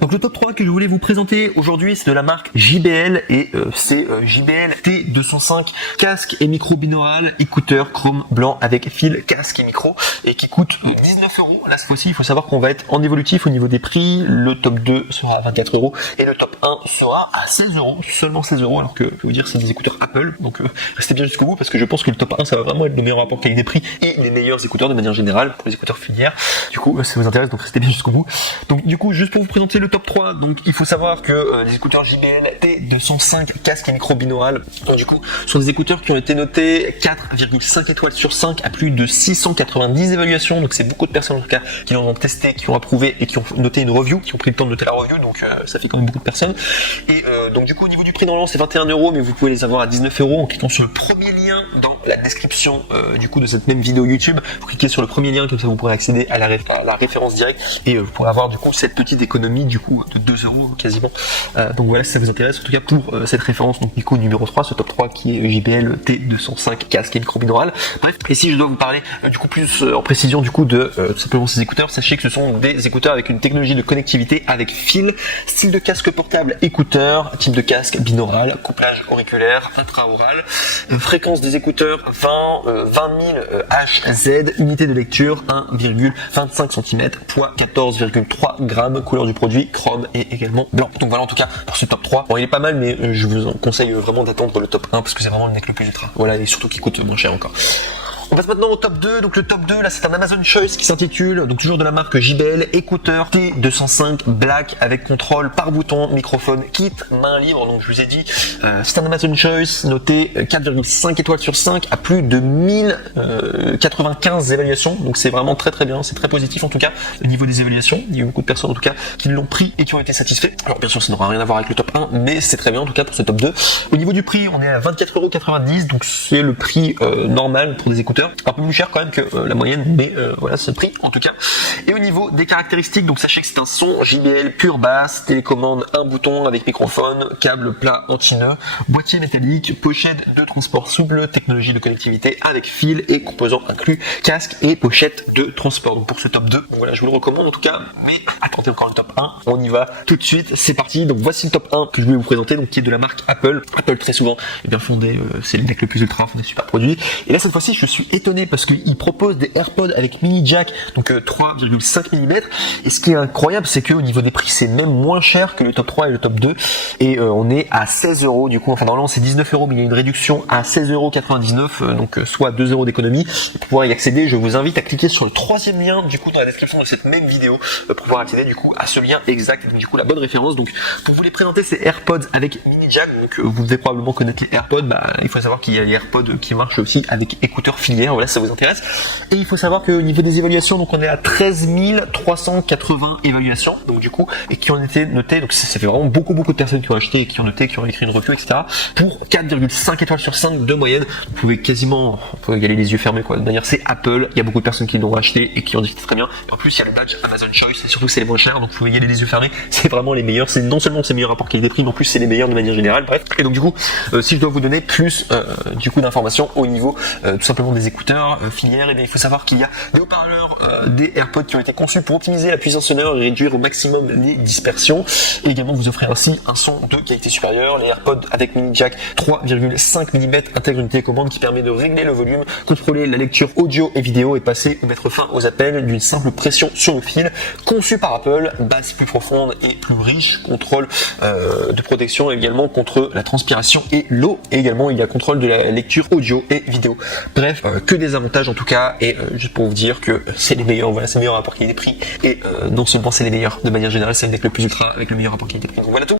Donc le top 3 que je voulais vous présenter aujourd'hui, c'est de la marque JBL et c'est JBL T205 casque et micro binaural, écouteur chrome blanc avec fil, casque et micro, et qui coûte 19 €. Là cette fois-ci, il faut savoir qu'on va être en évolutif au niveau des prix. Le top 2 sera à 24 € et le top 1 sera à 16 €, seulement 16 €, alors que je vais vous dire c'est des écouteurs Apple, donc restez bien jusqu'au bout parce que je pense que le top 1 ça va vraiment être le meilleur rapport qualité-prix et les meilleurs écouteurs de manière générale pour les écouteurs filières. Du coup ça vous intéresse, donc restez bien jusqu'au bout. Donc du coup, juste pour vous présenter le top 3, donc il faut savoir que les écouteurs JBL T205 casque et micro binaural, donc du coup sont des écouteurs qui ont été notés 4,5 étoiles sur 5 à plus de 690 évaluations, donc c'est beaucoup de personnes en tout cas qui l'ont testé, qui ont approuvé et qui ont noté une review, qui ont pris le temps de noter la review, donc ça fait quand même beaucoup de personnes. Et donc du coup au niveau du prix normalement c'est 21 €, mais vous pouvez les avoir à 19 € en cliquant sur le premier lien dans la description du coup de cette même vidéo YouTube. Vous cliquez sur le premier lien, comme ça vous pourrez accéder à la référence directe et vous pourrez avoir du coup cette petite économie du coup de 2 € quasiment. Donc voilà, si ça vous intéresse, en tout cas pour cette référence, donc du coup numéro 3, ce top 3 qui est JBL T205 casque et micro binaural. Bref, et si je dois vous parler du coup plus en précision du coup de tout simplement ces écouteurs, sachez que ce sont des écouteurs avec une technologie de connectivité avec fil, style de casque portable écouteur, type de casque binaural, couplage auriculaire, intraoral, fréquence des écouteurs 20 000 Hz, unité de lecture 1,25 cm, poids 14,3 grammes, couleur du produit chrome et également blanc. Donc voilà en tout cas pour ce top 3. Bon, il est pas mal, mais je vous conseille vraiment d'attendre le top 1 parce que c'est vraiment le mec le plus ultra. Voilà, et surtout qui coûte moins cher encore. On passe maintenant au top 2, donc le top 2 là c'est un Amazon Choice qui s'intitule, donc toujours de la marque JBL, écouteur T205 Black avec contrôle par bouton, microphone, kit, main libre. Donc je vous ai dit, c'est un Amazon Choice noté 4,5 étoiles sur 5 à plus de 1095 évaluations, donc c'est vraiment très très bien, c'est très positif en tout cas au niveau des évaluations. Il y a eu beaucoup de personnes en tout cas qui l'ont pris et qui ont été satisfaits. Alors bien sûr ça n'aura rien à voir avec le top 1, mais c'est très bien en tout cas pour ce top 2. Au niveau du prix, on est à 24,90 €, donc c'est le prix normal pour des écouteurs. Un peu plus cher quand même que la moyenne, mais voilà, c'est le prix en tout cas. Et au niveau des caractéristiques, donc sachez que c'est un son JBL pure basse, télécommande, un bouton avec microphone, câble plat anti-nœud, boîtier métallique, pochette de transport souple, technologie de connectivité avec fil et composants inclus, casque et pochette de transport. Donc pour ce top 2, donc voilà, je vous le recommande en tout cas, mais attendez encore le top 1, on y va tout de suite, c'est parti. Donc voici le top 1 que je voulais vous présenter, donc qui est de la marque Apple. Apple très souvent est bien fondé, c'est le mec le plus ultra, font des super produits. Et là cette fois-ci je suis étonné parce qu'il propose des AirPods avec mini jack, donc 3,5 mm, et ce qui est incroyable c'est qu'au niveau des prix c'est même moins cher que le top 3 et le top 2, et on est à 16 € du coup, enfin normalement c'est 19 €, mais il y a une réduction à 16,99 €, donc soit 2 € d'économie. Pour pouvoir y accéder, je vous invite à cliquer sur le troisième lien du coup dans la description de cette même vidéo pour pouvoir accéder du coup à ce lien exact, donc du coup la bonne référence. Donc pour vous les présenter, c'est AirPods avec mini jack, donc vous devez probablement connaître les AirPods, il faut savoir qu'il y a les AirPods qui marchent aussi avec écouteurs filières, voilà, ça vous intéresse. Et il faut savoir qu'au niveau des évaluations, donc on est à 13 380 évaluations, donc du coup, et qui ont été notées, donc ça fait vraiment beaucoup de personnes qui ont acheté et qui ont noté, qui ont écrit une review, etc. pour 4,5 étoiles sur 5 de moyenne. Vous pouvez quasiment, on peut y aller les yeux fermés quoi. De manière, c'est Apple, il y a beaucoup de personnes qui l'ont acheté et qui ont dit que c'était très bien. Et en plus, il y a le badge Amazon Choice, et surtout c'est les moins chers, donc vous pouvez y aller les yeux fermés. C'est vraiment les meilleurs. C'est non seulement c'est meilleur rapport qualité-prix, mais en plus c'est les meilleurs de manière générale. Bref. Et donc du coup, si je dois vous donner plus du coup d'informations au niveau tout simplement des écouteurs filières, et bien il faut savoir qu'il y a des haut-parleurs, des AirPods qui ont été conçus pour optimiser la puissance sonore et réduire au maximum les dispersions, et également vous offrez ainsi un son de qualité supérieure. Les AirPods avec mini jack 3,5 mm intègrent une télécommande qui permet de régler le volume, contrôler la lecture audio et vidéo et passer ou mettre fin aux appels d'une simple pression sur le fil. Conçu par Apple, basse plus profonde et plus riche, contrôle de protection également contre la transpiration et l'eau, et également il y a contrôle de la lecture audio et vidéo. Bref, que des avantages en tout cas, et juste pour vous dire que c'est les meilleurs, voilà, c'est le meilleur rapport qualité-prix, et non seulement c'est les meilleurs, de manière générale c'est le mec le plus ultra avec le meilleur rapport qualité-prix. Donc voilà tout.